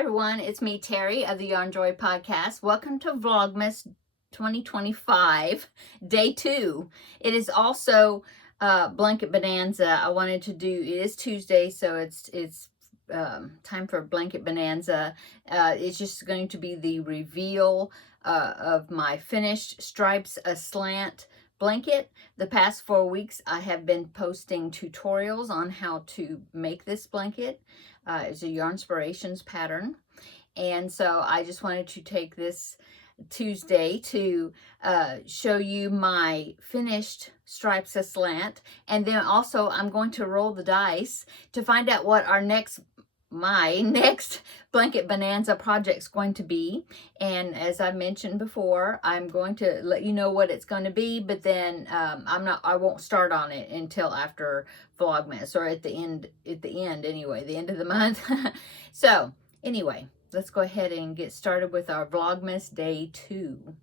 everyone, it's me, Terry of the Yarn Joy Podcast. Welcome to Vlogmas 2025, day 2. It is also Blanket Bonanza. I wanted to do, it is Tuesday, so it's time for Blanket Bonanza. It's just going to be the reveal of my finished Stripes Aslant blanket. The past 4 weeks I have been posting tutorials on how to make this blanket. It's a Yarnspirations pattern, and so I just wanted to take this Tuesday to show you my finished Stripes Aslant, and then also I'm going to roll the dice to find out what my next Blanket Bonanza project's going to be. And as I mentioned before, I'm going to let you know what it's going to be, but then I won't start on it until after Vlogmas, or at the end anyway, the end of the month. So anyway, let's go ahead and get started with our Vlogmas day 2.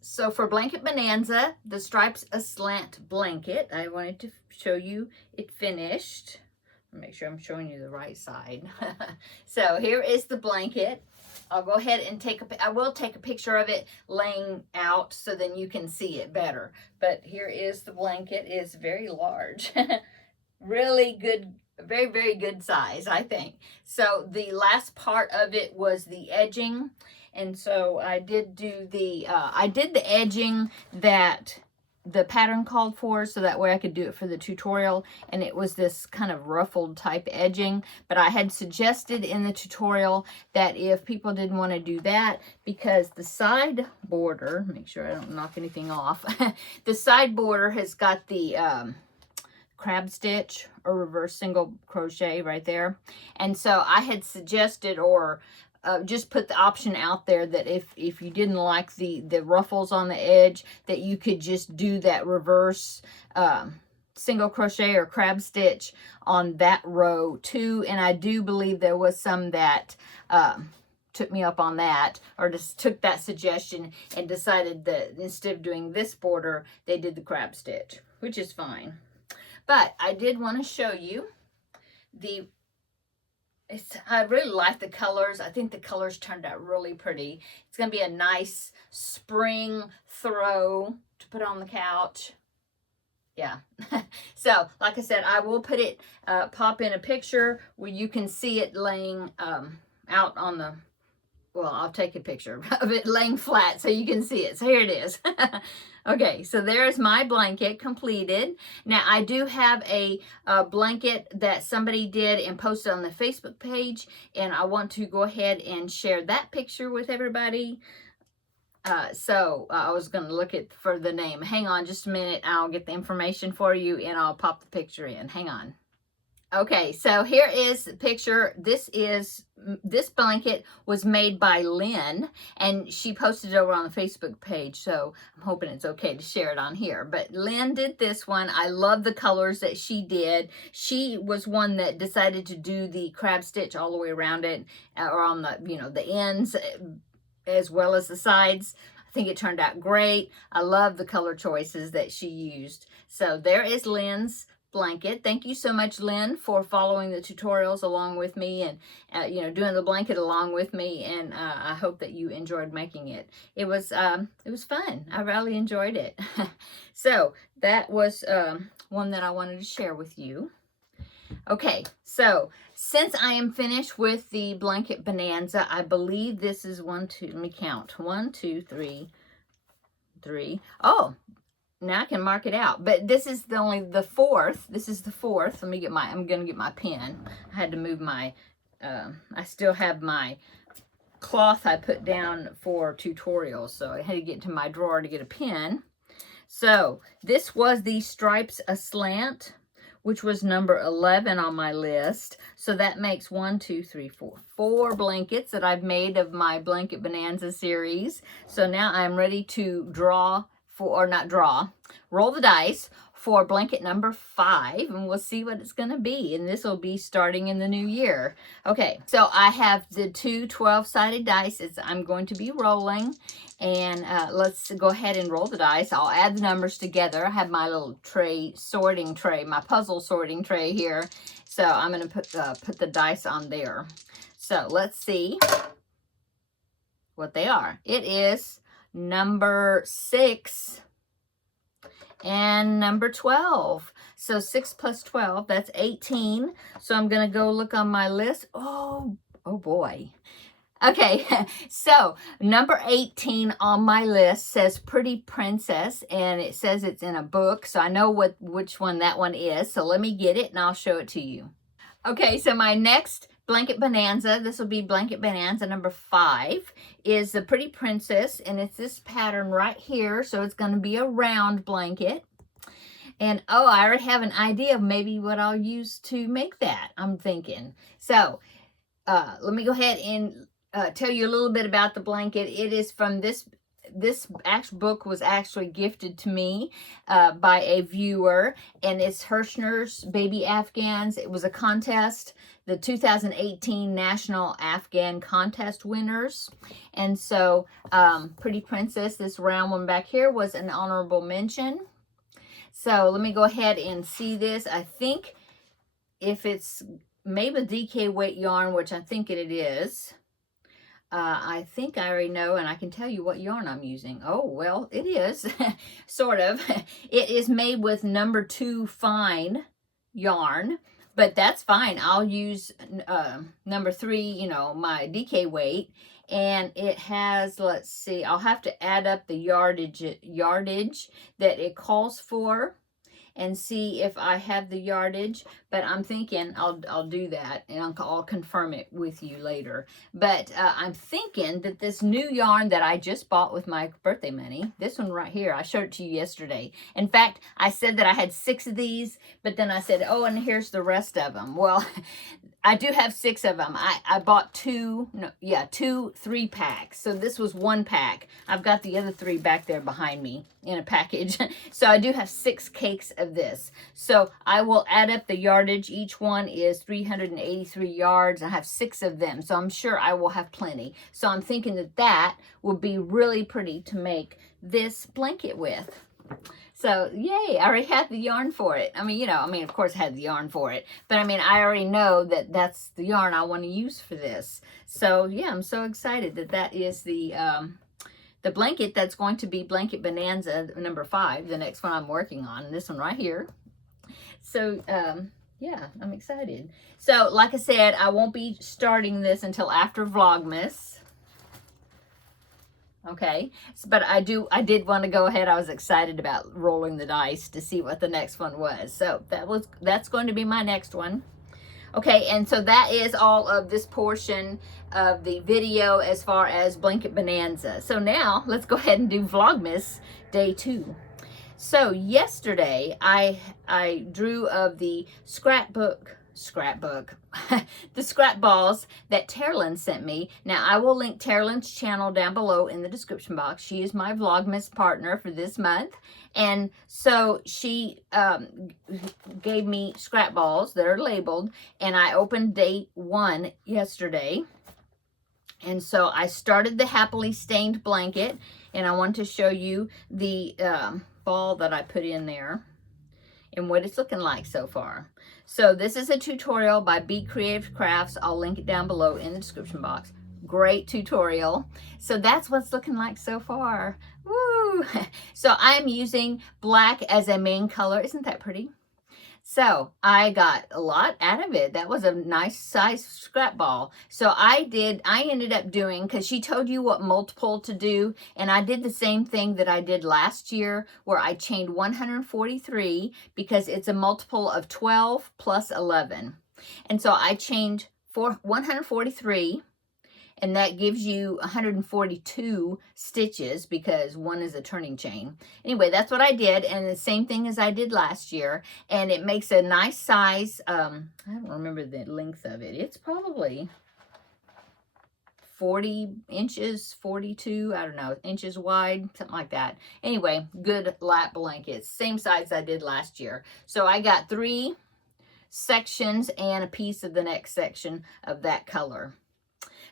So for Blanket Bonanza, the Stripes Aslant blanket, I wanted to show you it finished. Make sure I'm showing you the right side. So here is the blanket. I'll go ahead and I will take a picture of it laying out so then you can see it better. But here is the blanket. It's very large. Really good, very, very good size, I think. So the last part of it was the edging. And so I did do the edging that the pattern called for, so that way I could do it for the tutorial, and it was this kind of ruffled type edging. But I had suggested in the tutorial that if people didn't want to do that, because the side border, make sure I don't knock anything off, the side border has got the crab stitch or reverse single crochet right there. And so I had suggested, or just put the option out there, that if you didn't like the ruffles on the edge, that you could just do that reverse single crochet or crab stitch on that row too. And I do believe there was some that took me up on that, or just took that suggestion and decided that instead of doing this border, they did the crab stitch, which is fine. But I did want to show you I really like the colors. I think the colors turned out really pretty. It's going to be a nice spring throw to put on the couch. Yeah. So, like I said, I will put it, pop in a picture where you can see it laying out on the, well, I'll take a picture of it laying flat so you can see it. So here it is. Okay, so there's my blanket completed. Now, I do have a blanket that somebody did and posted on the Facebook page, and I want to go ahead and share that picture with everybody. So I was going to look for the name. Hang on just a minute. I'll get the information for you, and I'll pop the picture in. Hang on. Okay, so here is the picture. This blanket was made by Lynn, and she posted it over on the Facebook page, so I'm hoping it's okay to share it on here. But Lynn did this one. I love the colors that she did. She was one that decided to do the crab stitch all the way around it, or on the, the ends as well as the sides. I think it turned out great. I love the color choices that she used. So there is Lynn's blanket. Thank you so much, Lynn, for following the tutorials along with me, and doing the blanket along with me, and I hope that you enjoyed making it. It was fun. I really enjoyed it. So that was one that I wanted to share with you. Okay, so since I am finished with the Blanket Bonanza, I believe this is let me count. 1, 2, 3. Oh, now I can mark it out. But this is only the 4th. This is the 4th. I'm going to get my pen. I had to move my, I still have my cloth I put down for tutorials. So I had to get to my drawer to get a pen. So this was the Stripes Aslant, which was number 11 on my list. So that makes 1, 2, 3, 4. 4 blankets that I've made of my Blanket Bonanza series. So now I'm ready to roll the dice for blanket number 5, and we'll see what it's going to be. And this will be starting in the new year. Okay, so I have the 2 12-sided dice I'm going to be rolling, and let's go ahead and roll the dice. I'll add the numbers together. I have my little sorting tray, my puzzle sorting tray here. So I'm going to put the dice on there. So let's see what they are. It is number 6 and number 12. So 6 plus 12, that's 18. So I'm going to go look on my list. Oh boy. Okay, so number 18 on my list says Pretty Princess, and it says it's in a book, so I know which one that one is. So let me get it and I'll show it to you. Okay, so my next Blanket Bonanza, this will be Blanket Bonanza number 5, is the Pretty Princess, and it's this pattern right here, so it's going to be a round blanket. And oh, I already have an idea of maybe what I'll use to make that, I'm thinking. So let me go ahead and tell you a little bit about the blanket. It is from this actual book was actually gifted to me by a viewer, and it's Hirschner's Baby Afghans. It was a contest, the 2018 National Afghan Contest winners. And so Pretty Princess, this round one back here, was an honorable mention. So let me go ahead and see this. I think if it's made with DK weight yarn, which I think it is, I think I already know, and I can tell you what yarn I'm using. Oh, well, it is, sort of. It is made with number 2 fine yarn, but that's fine. I'll use number 3, you know, my DK weight, and it has, let's see, I'll have to add up the yardage that it calls for and see if I have the yardage, but I'm thinking I'll do that, and I'll confirm it with you later. But I'm thinking that this new yarn that I just bought with my birthday money, this one right here, I showed it to you yesterday. In fact, I said that I had 6 of these, but then I said, oh, and here's the rest of them. Well, I do have 6 of them. I bought 2 3-packs. So this was 1 pack. I've got the other 3 back there behind me in a package. So I do have 6 cakes of this. So I will add up the yardage. Each one is 383 yards. I have 6 of them. So I'm sure I will have plenty. So I'm thinking that that would be really pretty to make this blanket with. So, yay, I already had the yarn for it. I mean, of course I had the yarn for it. But, I already know that that's the yarn I want to use for this. So, yeah, I'm so excited that that is the blanket that's going to be Blanket Bonanza number 5, the next one I'm working on. This one right here. So, yeah, I'm excited. So, like I said, I won't be starting this until after Vlogmas. Okay, but I did want to go ahead. I was excited about rolling the dice to see what the next one was. So that's going to be my next one. Okay, and so that is all of this portion of the video as far as Blanket Bonanza. So now let's go ahead and do Vlogmas day 2. So yesterday I drew of the scrapbook, the scrap balls that Terri sent me. Now I will link Terri's channel down below in the description box. She is my Vlogmas partner for this month, and so she gave me scrap balls that are labeled, and I opened day 1 yesterday. And so I started the Happily Stained blanket, and I want to show you the ball that I put in there and what it's looking like so far. So this is a tutorial by Be Creative Crafts. I'll link it down below in the description box. Great tutorial. So that's what's looking like so far. Woo! So I'm using black as a main color. Isn't that pretty? So I got a lot out of it. That was a nice size scrap ball. So I ended up doing, because she told you what multiple to do, and I did the same thing that I did last year, where I chained 143 because it's a multiple of 12 plus 11. And so I chained 143, and that gives you 142 stitches because 1 is a turning chain. Anyway, that's what I did, and the same thing as I did last year, and it makes a nice size. I don't remember the length of it. It's probably 40 inches, 42, I don't know, inches wide, something like that. Anyway, good lap blankets, same size I did last year. So I got 3 sections and a piece of the next section of that color.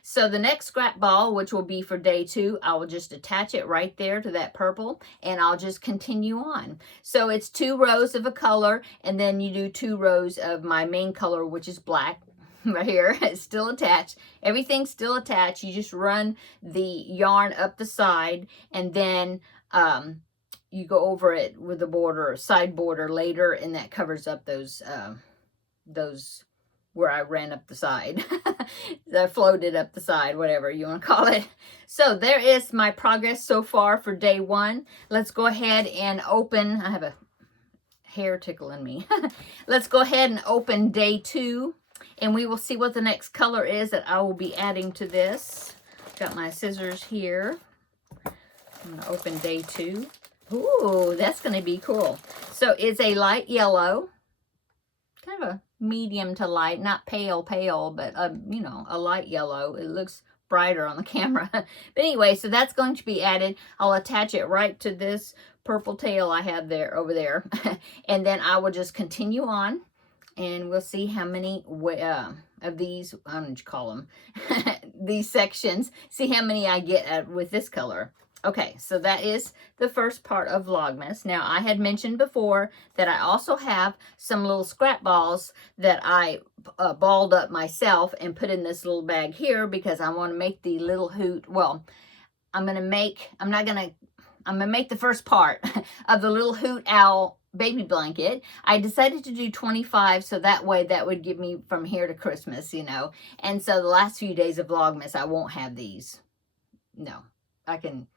So the next scrap ball, which will be for day 2, I will just attach it right there to that purple, and I'll just continue on. So it's 2 rows of a color, and then you do 2 rows of my main color, which is black, right here. It's still attached. Everything's still attached. You just run the yarn up the side, and then you go over it with the border, side border later, and that covers up those where I ran up the side. I floated up the side, whatever you want to call it. So there is my progress so far for day 1. Let's go ahead and open. I have a hair tickling me. Let's go ahead and open day 2, and we will see what the next color is that I will be adding to this. Got my scissors here. I'm going to open day 2. Ooh, that's going to be cool. So it's a light yellow, kind of a medium to light, not pale, but you know, a light yellow. It looks brighter on the camera. But anyway, so that's going to be added. I'll attach it right to this purple tail I have there over there. And then I will just continue on, and we'll see how many of these, I don't know what you call them, these sections, see how many I get with this color. Okay, so that is the first part of Vlogmas. Now, I had mentioned before that I also have some little scrap balls that I balled up myself and put in this little bag here because I want to make the little hoot. Well, I'm going to make the first part of the little hoot owl baby blanket. I decided to do 25, so that way that would give me from here to Christmas, you know. And so the last few days of Vlogmas, I won't have these. No, I can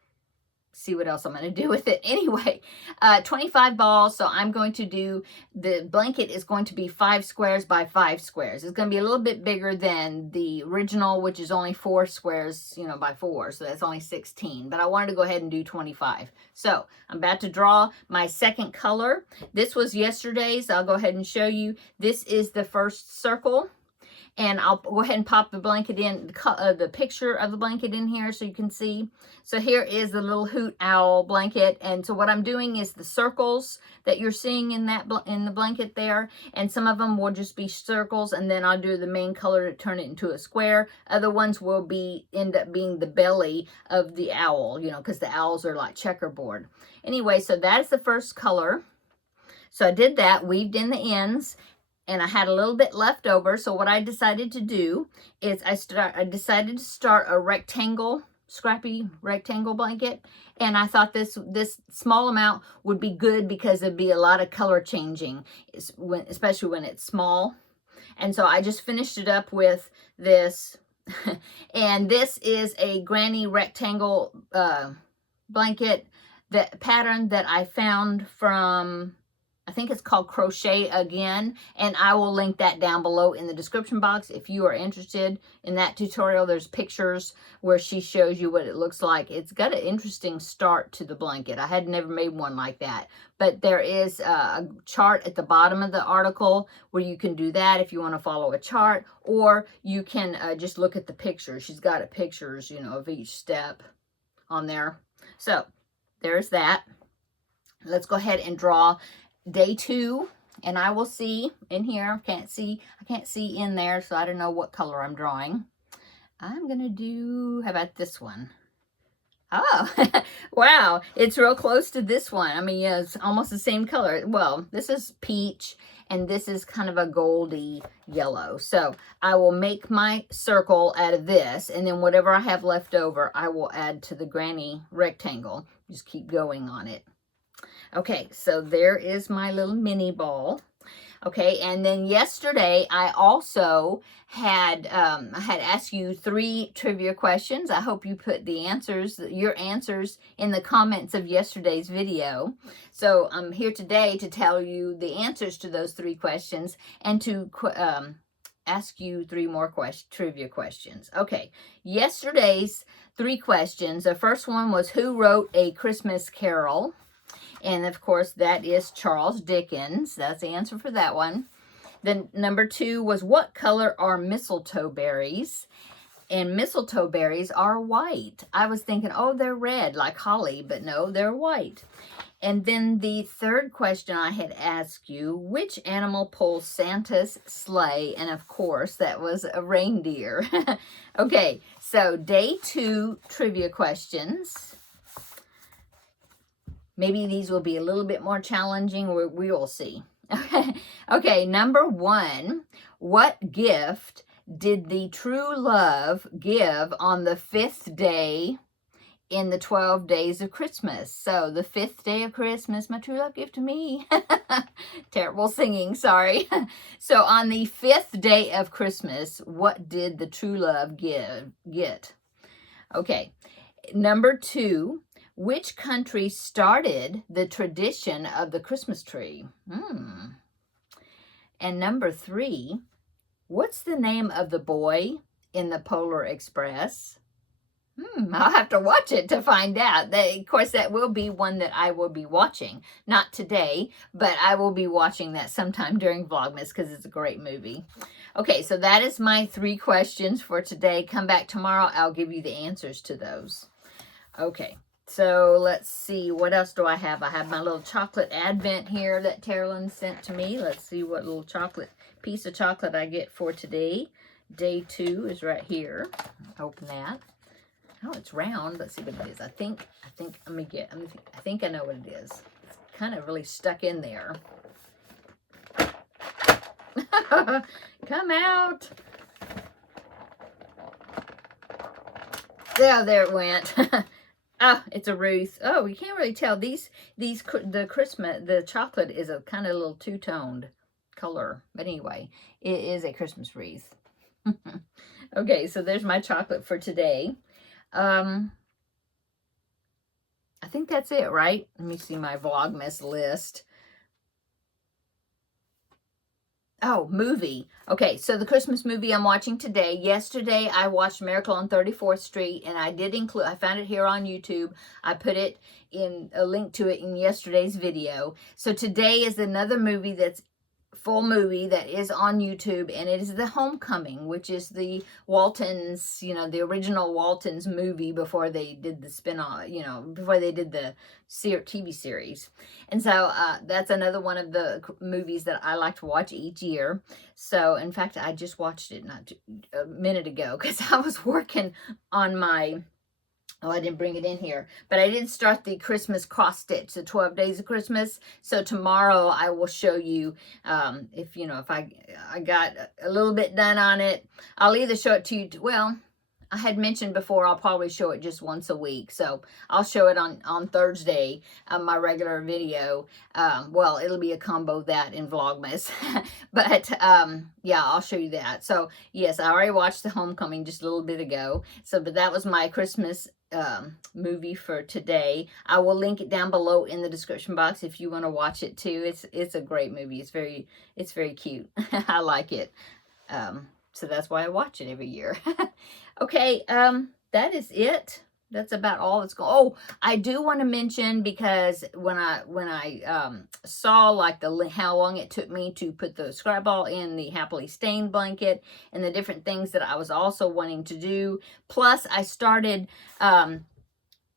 see what else I'm going to do with it. Anyway, 25 balls. So I'm going to do, the blanket is going to be 5 squares by 5 squares. It's going to be a little bit bigger than the original, which is only 4 squares, you know, by 4. So that's only 16. But I wanted to go ahead and do 25. So I'm about to draw my second color. This was yesterday's. I'll go ahead and show you. This is the first circle. And I'll go ahead and pop the blanket in, the picture of the blanket in here so you can see. So here is the little hoot owl blanket. And so what I'm doing is the circles that you're seeing in that in the blanket there. And some of them will just be circles. And then I'll do the main color to turn it into a square. Other ones will end up being the belly of the owl, you know, because the owls are like checkerboard. Anyway, so that's the first color. So I did that, weaved in the ends. And I had a little bit left over, so what I decided to do is I decided to start a rectangle, scrappy rectangle blanket, and I thought this small amount would be good because there'd be a lot of color changing, especially when it's small. And so I just finished it up with this, and this is a granny rectangle blanket, that pattern that I found from, I think it's called Crochet Again, and I will link that down below in the description box if you are interested in that tutorial. There's pictures where she shows you what it looks like. It's got an interesting start to the blanket. I had never made one like that, but there is a chart at the bottom of the article where you can do that if you want to follow a chart, or you can just look at the pictures. She's got pictures, you know, of each step on there. So there's that. Let's go ahead and draw day 2, and I will see in here. I can't see in there, so I don't know what color I'm drawing. I'm gonna do, how about this one? Oh, wow, it's real close to this one. I mean, yeah, it's almost the same color. Well, this is peach, and this is kind of a goldy yellow. So I will make my circle out of this, and then whatever I have left over, I will add to the granny rectangle. Just keep going on it. Okay, so there is my little mini ball. Okay, and then yesterday I also had I had asked you 3 trivia questions. I hope you put the answers, your answers, in the comments of yesterday's video. So I'm here today to tell you the answers to those 3 questions and to ask you 3 more trivia questions. Okay, yesterday's 3 questions. The first one was, who wrote A Christmas Carol? And of course, that is Charles Dickens. That's the answer for that one. Then number 2 was, what color are mistletoe berries? And mistletoe berries are white. I was thinking, oh, they're red like holly, but no, they're white. And then the third question I had asked you, which animal pulls Santa's sleigh? And of course, that was a reindeer. Okay, so day 2 trivia questions. Maybe these will be a little bit more challenging, or we will see. Okay, number 1, what gift did the true love give on the 5th day in the 12 days of Christmas? So the 5th day of Christmas, my true love gave to me. Terrible singing, sorry. So on the 5th day of Christmas, what did the true love get? Okay, number 2, which country started the tradition of the Christmas tree? And number 3, what's the name of the boy in the Polar Express? I'll have to watch it to find out. Of course, that will be one that I will be watching. Not today, but I will be watching that sometime during Vlogmas because it's a great movie. Okay, so that is my 3 questions for today. Come back tomorrow. I'll give you the answers to those. Okay, so let's see. What else do I have? I have my little chocolate advent here that Terri sent to me. Let's see what little piece of chocolate I get for today. Day 2 is right here. Open that. Oh, it's round. Let's see what it is. I think I think I know what it is. It's kind of really stuck in there. Come out. There it went. Ah, it's a wreath. Oh, you can't really tell. The chocolate is a kind of little two-toned color. But anyway, it is a Christmas wreath. Okay, so there's my chocolate for today. I think that's it, right? Let me see my Vlogmas list. Oh, movie. Okay, so the Christmas movie I'm watching today. Yesterday, I watched Miracle on 34th Street, and I found it here on YouTube. I put it in a link to it in yesterday's video. So today is another movie that's full movie that is on YouTube, and it is The Homecoming, which is the Waltons, the original Waltons movie before they did the spin-off, before they did the TV series. And so that's another one of the movies that I like to watch each year. So, in fact, I just watched it not a minute ago because I was working on my... Oh, I didn't bring it in here, but I did start the Christmas cross stitch, the 12 days of Christmas. So tomorrow I will show you if I got a little bit done on it. I'll either show it to you. Well, I had mentioned before I'll probably show it just once a week. So I'll show it on Thursday on my regular video. Well, it'll be a combo of that in Vlogmas. But yeah, I'll show you that. So yes, I already watched The Homecoming just a little bit ago. But that was my Christmas movie for today. I will link it down below in the description box if you want to watch it too. It's a great movie. It's very cute. I like it. So that's why I watch it every year. Okay, that is it. That's about all that's going. Oh, I do want to mention, because when I saw like how long it took me to put the scrap ball in the Happily Stained blanket and the different things that I was also wanting to do. Plus, I started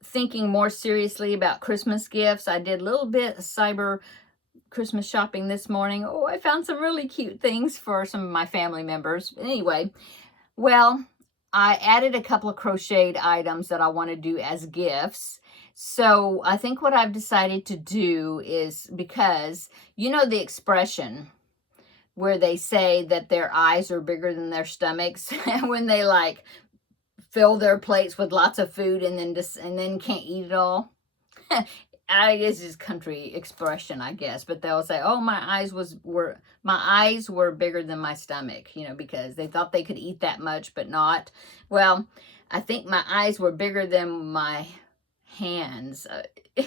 thinking more seriously about Christmas gifts. I did a little bit of cyber Christmas shopping this morning. Oh, I found some really cute things for some of my family members. Anyway, well, I added a couple of crocheted items that I want to do as gifts. So I think what I've decided to do is, because the expression where they say that their eyes are bigger than their stomachs when they like fill their plates with lots of food and then can't eat it all. I guess it's country expression, I guess, but they'll say, "Oh, my eyes were bigger than my stomach," because they thought they could eat that much, but not. Well, I think my eyes were bigger than my hands.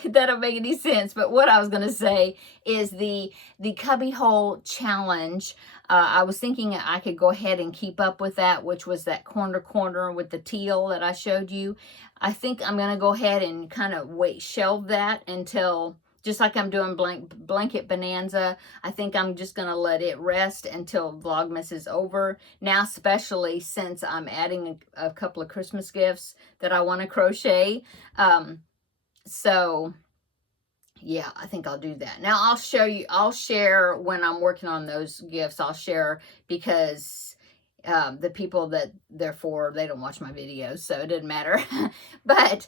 That don't make any sense. But what I was going to say is the cubbyhole challenge. I was thinking I could go ahead and keep up with that, which was that corner with the teal that I showed you. I think I'm going to go ahead and kind of shelve that until, just like I'm doing Blanket Bonanza, I think I'm just going to let it rest until Vlogmas is over. Now, especially since I'm adding a couple of Christmas gifts that I want to crochet. So yeah, I think I'll do that. Now I'll share when I'm working on those gifts. I'll share, because the people that they're for, they don't watch my videos, so it doesn't matter. But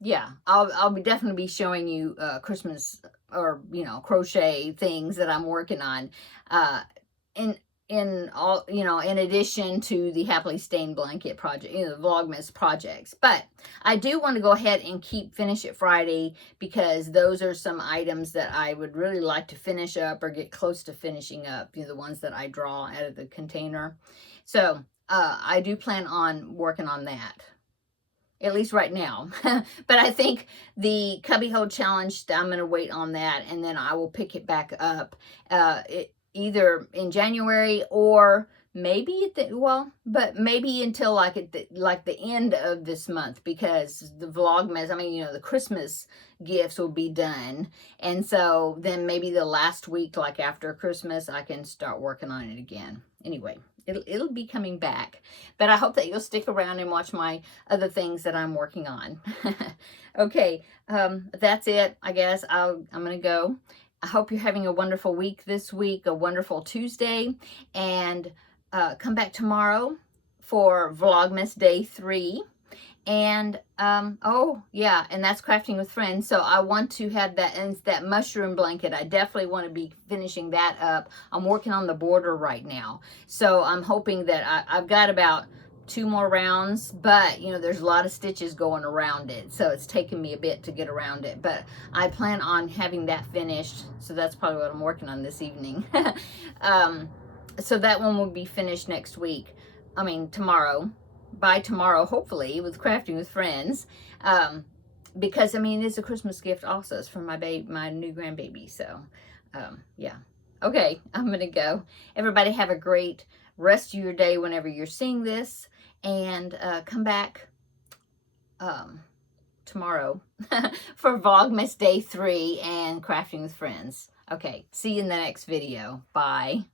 yeah, I'll definitely be showing you Christmas or crochet things that I'm working on. And in all, you know, in addition to the Happily Stained Blanket project, you know, the Vlogmas projects. But I do want to go ahead and keep Finish It Friday, because those are some items that I would really like to finish up or get close to finishing up, you know, the ones that I draw out of the container. So I do plan on working on that, at least right now. But I think the cubbyhole challenge, I'm going to wait on that, and then I will pick it back up either in January, or maybe but maybe until like the end of this month, because the Vlogmas, I mean, you know, the Christmas gifts will be done, and so then maybe the last week, like after Christmas, I can start working on it again. Anyway, it'll be coming back, but I hope that you'll stick around and watch my other things that I'm working on. Okay, that's it. I guess I'm gonna go. I hope you're having a wonderful week this week, a wonderful Tuesday, and come back tomorrow for Vlogmas Day 3. And oh yeah, and that's Crafting with Friends. So I want to have that, and that mushroom blanket, I definitely want to be finishing that up. I'm working on the border right now, so I'm hoping that I've got about 2 more rounds, but you know, there's a lot of stitches going around it, so it's taken me a bit to get around it, but I plan on having that finished. So that's probably what I'm working on this evening. So that one will be finished next week, I mean tomorrow, by tomorrow, hopefully, with Crafting with Friends, because I mean, it's a Christmas gift also. It's from my new grandbaby. So yeah, okay, I'm gonna go. Everybody have a great rest of your day whenever you're seeing this, and come back tomorrow for Vlogmas Day 3 and Crafting with Friends. Okay, see you in the next video. Bye.